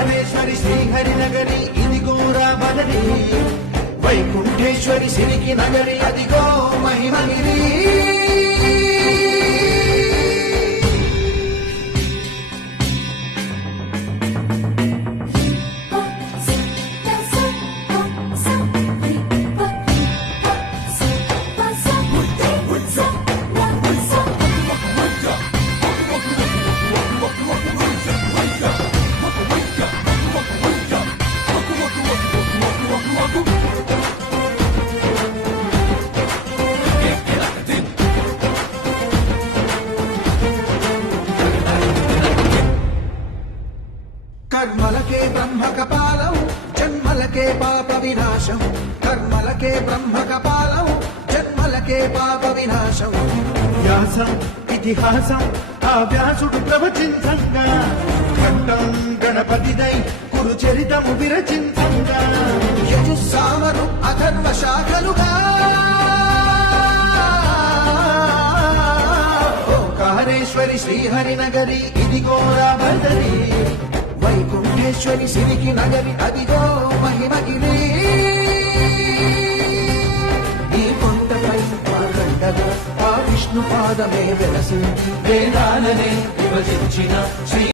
ఓంకారేశ్వరి శ్రీహరి నగరి ఇదిగోరా బదరి, వైకుంఠేశ్వరి సిరికి నగరి అదిగో మహిమగిరి. కర్మలకే బ్రహ్మ కపాలం, జన్మలకే పాప వినాశం. కర్మలకే బ్రహ్మ కపాలం, జన్మలకే పాప వినాశం. వ్యాసం ఇతిహాసం ఆ వ్యాసుడు ప్రవచించంగా, ఖండం గణపతిదై కురు చరితము విరచించంగా. యజుస్సామరు అథర్వ శాఖలుగా, ఓంకారేశ్వరి శ్రీహరి నగరి ఇదిగోరా బదరి, వైకుంఠేశ్వరి సిరికి నగరి అదిగో మహిమగిరి. ఈ కొండపై పాదండగా ఆ విష్ణు పాదమే వెలసింది, వేదాలనే విభజించిన శ్రీ